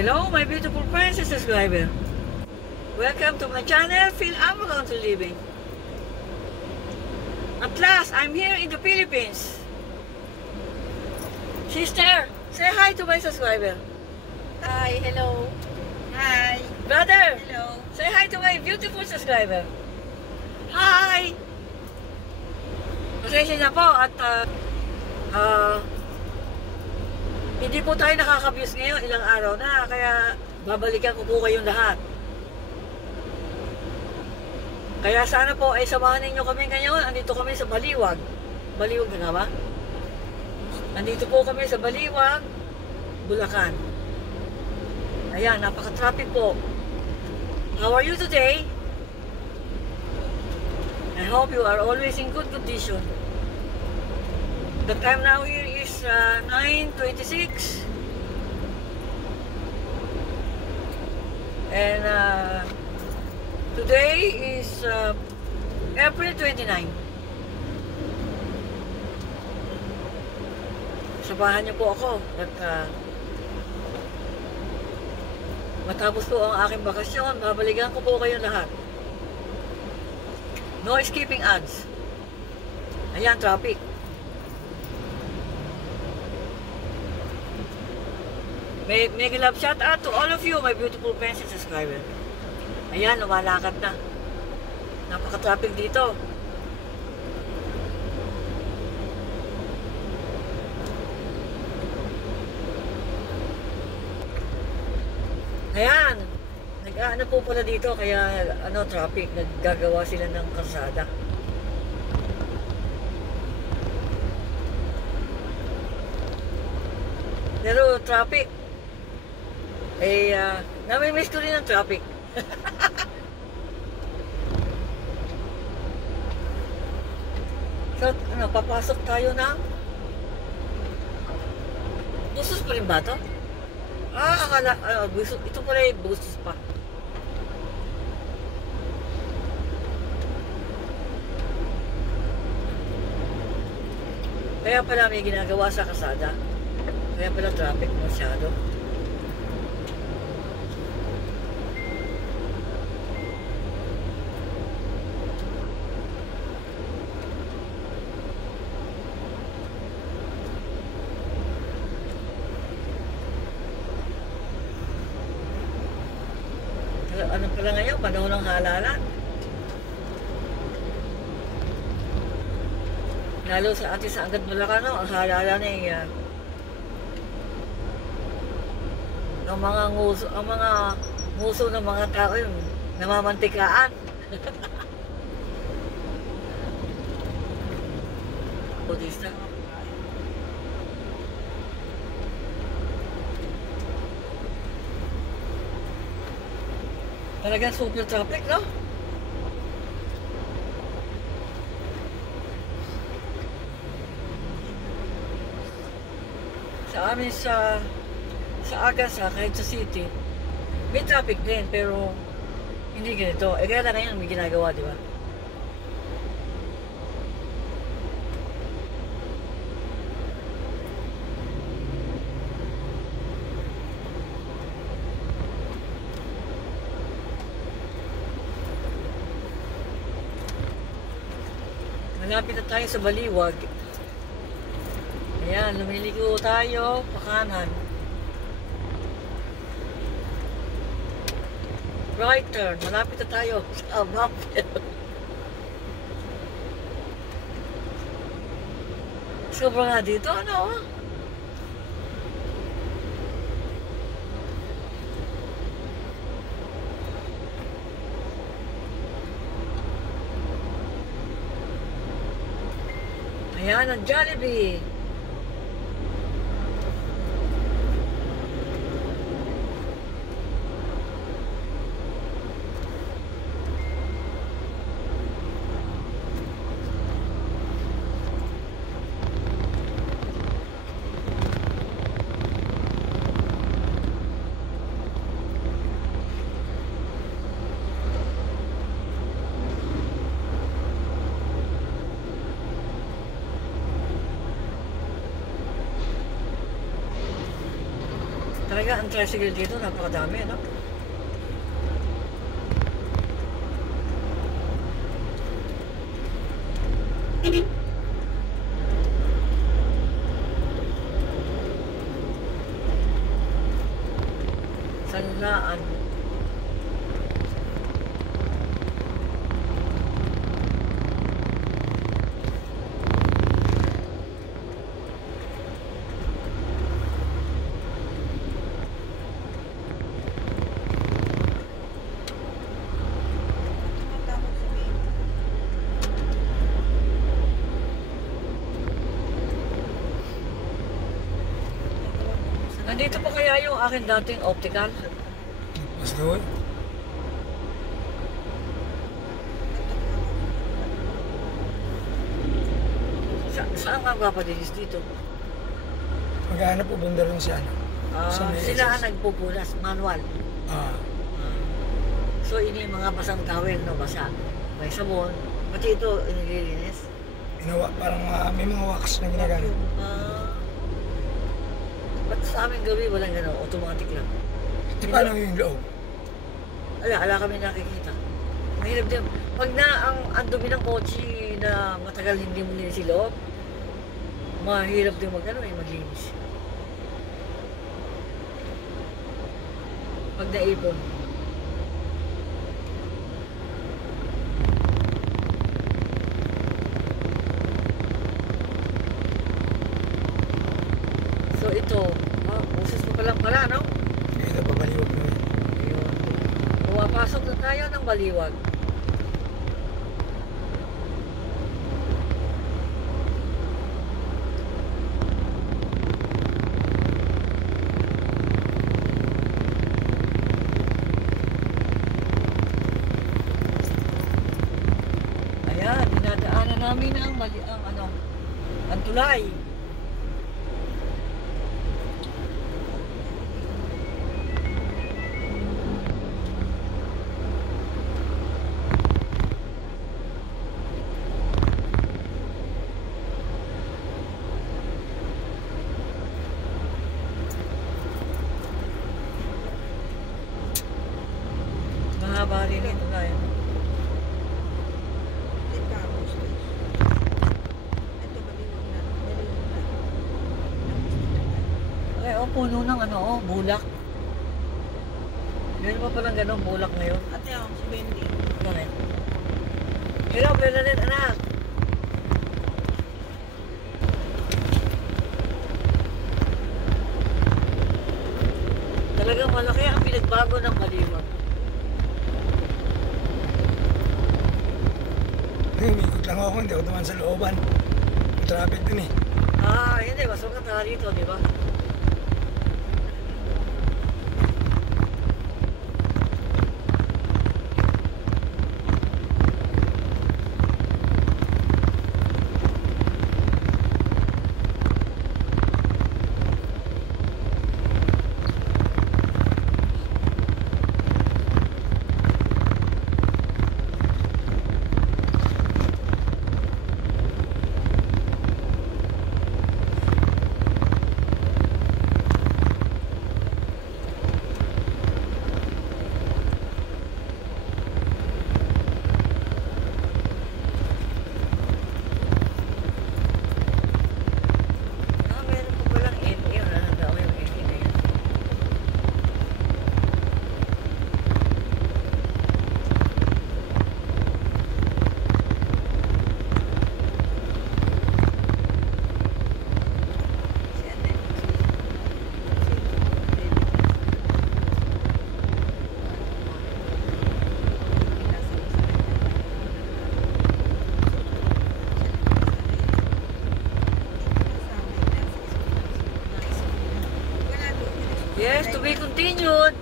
Hello, my beautiful friends and subscriber. Welcome to my channel, Phil Amazon to Living. At last, I'm here in the Philippines. Sister, say hi to my subscriber. Hi, hello. Hi. Brother, Hello. say hi to my beautiful subscriber. Hi! Pasensya na po at hindi po tayo nakaka-views ngayon, ilang araw na, kaya babalikan ko po kayong lahat. Kaya sana po ay samahan ninyo kami ngayon. Andito kami sa Baliwag. Baliwag na nga ba? Andito po kami sa Baliwag, Bulacan. Ayan, napaka-traffic po. How are you today? I hope you are always in good condition. The time now here is 9:26. And today is April 29. Sabahan niyo po ako at matapos po ang aking bakasyon, babalikan ko po kayo lahat. No skipping ads. Ayan, traffic. Mega love shout out to all of you, my beautiful friends and subscribers. Ayan, lumalakad na. Napaka-traffic dito. Ayan. Nag-ano po pala dito, kaya traffic. Naggagawa sila ng kalsada. Pero traffic. Namimiss ko rin ang traffic. So, papasok tayo ng Busos pa rin ba ito? Akala, ito pala yung Busos pa. Kaya pala may ginagawa sa kalsada. Kaya pala traffic masyado. Ano pala ngayon? Panahon ng halalan. Lalo sa atin sa Agad Bulacan, ang halalan ay ang mga nguso ng mga tao yung namamantikaan. Budista. Talagang super traffic, no? Sa amin sa Agasa, kahit sa city, may traffic din, pero hindi ganito. Kaya lang ngayon may ginagawa, di ba? Malapit na tayo sa Baliwag. Ayan, lumiligo tayo, pakanan. Right turn, malapit na tayo sa Buffalo. Sobra nga dito, ano? Ayan, ang Jollibee. Talaga, ang tricycle dito, napakadami, no? Sanlaan. Tumatawag si baby. Nandito pa kaya yung akin dating optical? Mas doon. Saan ka papadilis dito? Maghanap po banda rin siya. Sa may Sila ang SS. nagpupunas, manual. Ah, So, ini yung mga basang towel, no? Basa. May sabon. Pati ito, inililinis. ginawa, parang may mga wax na ginagamit. Ba't sa aming gabi walang gano'n? Automatic lang. Di paano yung loob? Ala kami nakikita. Mahirap din. Pag na ang dumi ng kotse na matagal hindi mo linis si loob, mahirap din maglinis. Pag naipon. So ito, usos mo pa lang pala, no? Ito papaliwag na yun. Ayun. Pumapasok na tayo ng Baliwag. Ayan, dinadaanan namin ang tulay. Mahaba rin ito na yun. Ligamo station. Ito baliwag na. Ay, puno ng bulak. Meron pa palang ganun, bulak ngayon. Ate, si Bendy. Bakit? Hello, Bernadette, anak. Talagang malaki ang pinagbago ng Baliwag. Umikot lang ako, hindi ako duman sa looban. May traffic din eh. Hindi. Mas maganda rito, di ba? Meron pa palang NA. Wala na daw yung NA na yan. Si ate. Yes, to be continued.